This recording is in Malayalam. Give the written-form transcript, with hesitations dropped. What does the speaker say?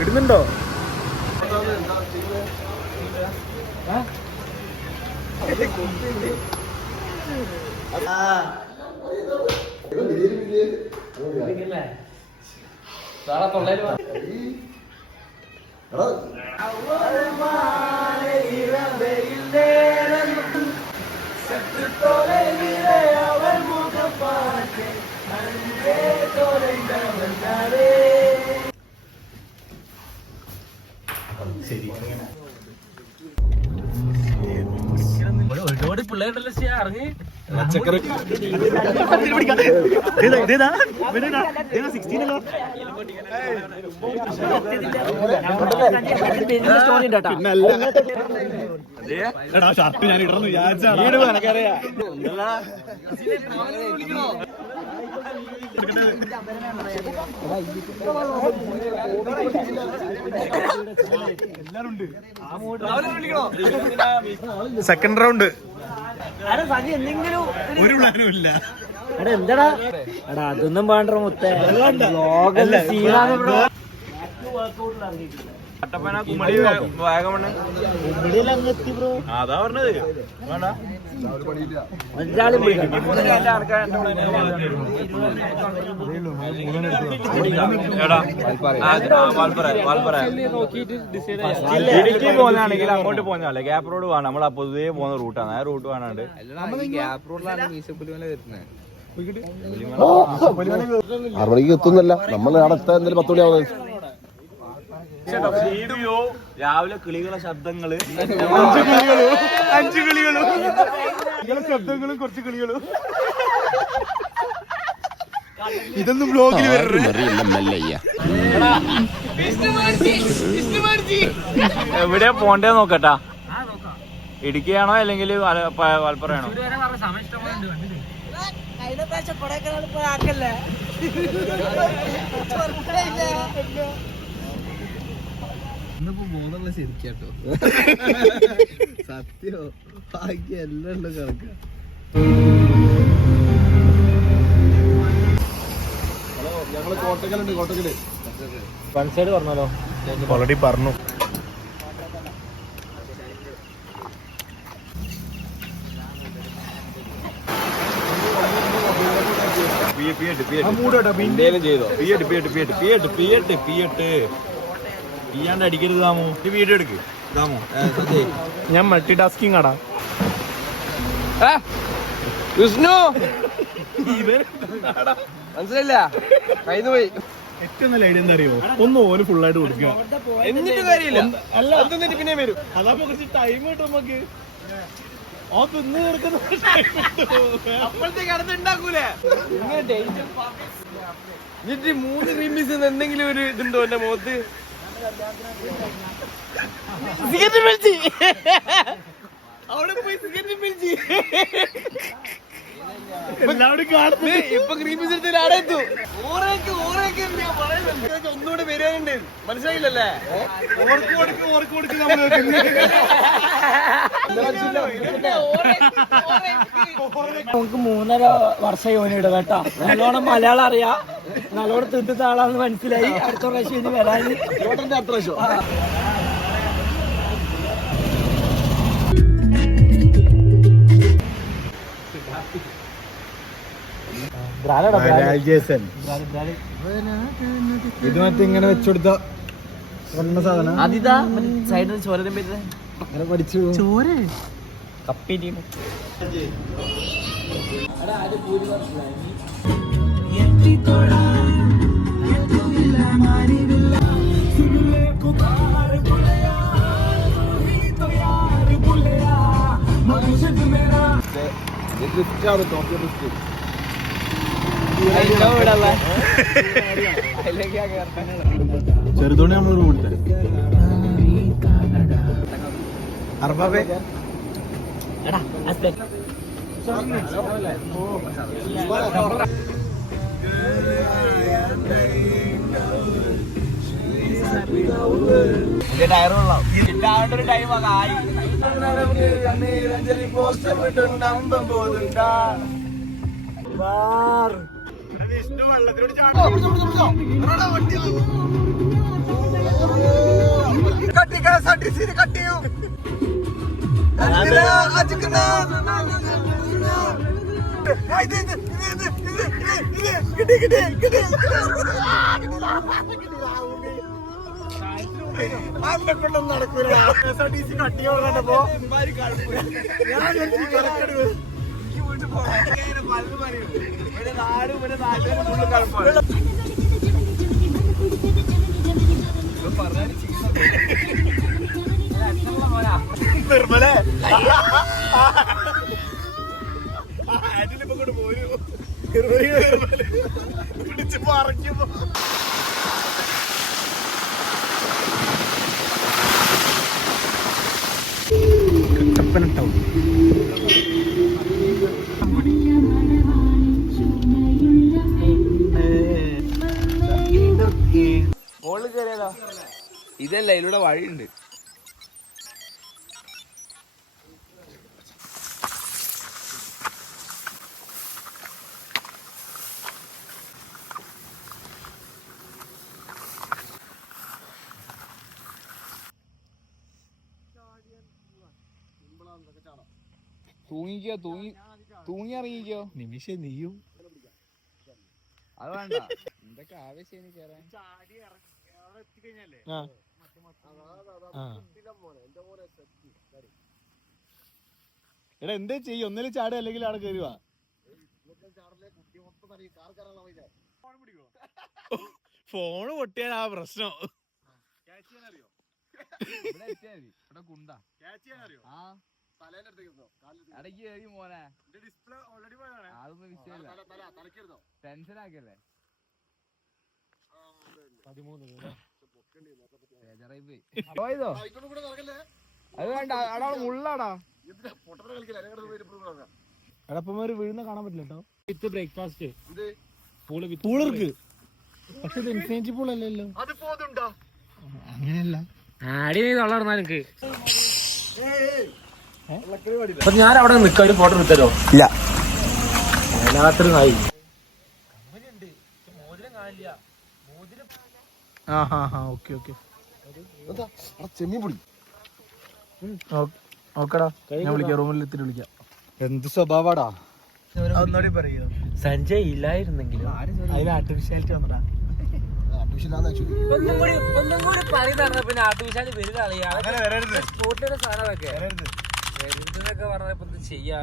ഇടുന്നുണ്ടോ? ശരി, ഒരുപാട് പിള്ളേരുണ്ടല്ലോ ഇറങ്ങി പച്ചക്കറി ഷർട്ട് ഞാൻ ഇടണം വിചാരിച്ചറിയാ. സെക്കൻഡ് റൗണ്ട് ഒരു പ്ലാനും ഇല്ല. എന്താടാ എടാ അതൊന്നും വേണ്ട മുത്തേ. കട്ടപ്പന കുമളി വാഗമണ് അതാ പറഞ്ഞത്. ഇടുക്കി പോകുന്നതാണെങ്കിൽ അങ്ങോട്ട് പോകുന്നതല്ലേ, ഗ്യാപ്പ് റോഡ് വേണം. നമ്മളാ പൊതുവേ പോകുന്ന റൂട്ടാണ്, ആ റൂട്ട് വേണാണ്ട് ഗ്യാപ്പ് റോഡിലാണ് മീശപ്പുലിമല വരുന്നത്. 6 മണിക്ക് എത്തുന്നല്ല, നമ്മൾ അവിടെ എത്താൻ എന്തായാലും 10 മണിയാവുന്നത്. രാവിലെ കിളികളെ ശബ്ദങ്ങള്, 5 കിളികളും ശബ്ദങ്ങളും കുറച്ച് കിളികളും. ഇതൊന്നും ബ്ലോഗിൽ എവിടെ പോണ്ടേ നോക്കട്ടാ. ഇടുക്കിയാണോ അല്ലെങ്കിൽ വാൽപ്പറയാണോ? ഇന്നിപ്പോ ബോധമുള്ള ശരിക്കാട്ടോ. സത്യോ ബാക്കി എല്ലാം ഉണ്ട് കണക്ക്. ഞങ്ങള് കോട്ടക്കലുണ്ട്, കോട്ടക്കല് വൺ സൈഡ് പറഞ്ഞല്ലോ, ഓൾറെഡി പറഞ്ഞു. ചെയ്യാണ്ട് അടിക്കരുത് താമോ. വീഡിയോ എടുക്ക് താമോ. ഞാൻ മൾട്ടി ടാസ്കിങ് ആടാ. വിഷ്ണു മനസ്സിലായില്ല, കയ്യിന്ന് പോയി. ഏറ്റവും നല്ല ഐഡിയ എന്താ അറിയോ, ഒന്ന് ഓന് ഫുള്ളായിട്ട് കൊടുക്കുക, എന്നിട്ട് കാര്യമില്ല. അല്ല പിന്നെ വരും. അതാകുമ്പോ കുറച്ച് ടൈം കിട്ടും നമുക്ക്. ആ തിന്ന് തീർക്കുന്ന അപ്പോഴത്തേക്ക് അടുത്ത് ഉണ്ടാക്കൂലേ. എന്നിട്ട് 3 റീമീസ് എന്തെങ്കിലും ഒരു ഇതുണ്ടോ എന്റെ മുഖത്ത്? അവിടെ പോയി സിഗരറ്റ് പിടിച്ച് എല്ലാവരും കാണുന്നു. ഇപ്പൊ ക്രീമീസ് എടുത്ത് ആടെ എത്തും. ഒന്നുകൂടെ വരാനുണ്ട്, മനസ്സിലായില്ലല്ലേ? ഓർക്ക് കൊടുക്കും നമ്മള്. നമുക്ക് 3.5 വർഷം യോനിടും കേട്ടോ. നല്ലോണം മലയാളം അറിയാ, നല്ലോണം തിന്നിട്ട ആളാന്ന് മനസ്സിലായി. അടുത്ത പ്രാവശ്യം ഇനി വരാന് അടുത്ത പ്രാവശ്യം ഇത് മറ്റേ ഇങ്ങനെ വെച്ചുകൊടുത്ത സാധനം അതിതാ സൈഡിൽ ചോര പഠിച്ചു. ചോര കപ്പി ചെറുതോണി നമ്മൾ കൊടുത്തത് അർബാബേ. കൊണ്ടൊന്നും നടക്കൂല. KSRTC കട്ടിയോ കണ്ടപ്പോ നിർമ്മലേ ആറ്റിലിപ്പോ കൊണ്ട് പോരും പിടിച്ച് പറിക്കുമ്പോ കട്ടപ്പനട്ടാവും. മോളിൽ കയറിയാലോ? ഇതല്ല, ഇതിലൂടെ വഴിയുണ്ട്. തൂങ്ങിക്കോ, തൂങ്ങി ഇറങ്ങിക്കോ. നിമിഷം നീയും അത് വേണ്ട, എന്തൊക്കെ ആവേശം കയറാൻ. എടാ എന്താ ചെയ്യും? ഒന്നിലും ചാട്, അല്ലെങ്കിൽ അവിടെ കയറുക. ഫോണ് പൊട്ടിയാൽ ആ പ്രശ്നം. ഇവിടെ കുണ്ടാ ഇടയ്ക്ക് കയറി മോനെ. അതൊന്നും വിഷയമല്ല, ടെൻഷൻ ആക്കല്ലേ. പോയതോ? അത് വേണ്ട, അടാ മുള്ളാടാ. എടപ്പന്മാര് വീഴുന്ന കാണാൻ പറ്റില്ല കേട്ടോ. വിത്ത് ബ്രേക്ക്ഫാസ്റ്റ് പൂളിർക്ക്. പക്ഷെ ഇത് ഇൻഫിനിറ്റി പൂൾ അല്ലല്ലോ. അങ്ങനെയല്ല. ആടി തൊള്ളർന്നാ എനിക്ക്. അപ്പൊ ഞാൻ അവിടെ നിൽക്കാം, ഒരു ഫോട്ടോ എടുത്തരോ? ഇല്ല. രാത്രി നായി. ഓക്കെ ചെമ്മീൻ പൊടി ഓക്കെടാ, ഞാൻ വിളിക്കാം, റൂമിൽ എത്തിട്ട് വിളിക്കാം. എന്ത് സ്വഭാവടാ. ഒന്നോടി പറയൂ. സഞ്ജയ് ഇല്ലായിരുന്നെങ്കിലും അതിൽ ആർട്ടിഫിഷ്യാലിറ്റി വന്നടാ. ഒന്നും കൂടി പറയുന്ന പിന്നെ ആർട്ടിഫിഷ്യാലിറ്റി വരുന്ന സ്പോട്ടിലെ സാധനമൊക്കെ പറഞ്ഞപ്പോ ചെയ്യാ.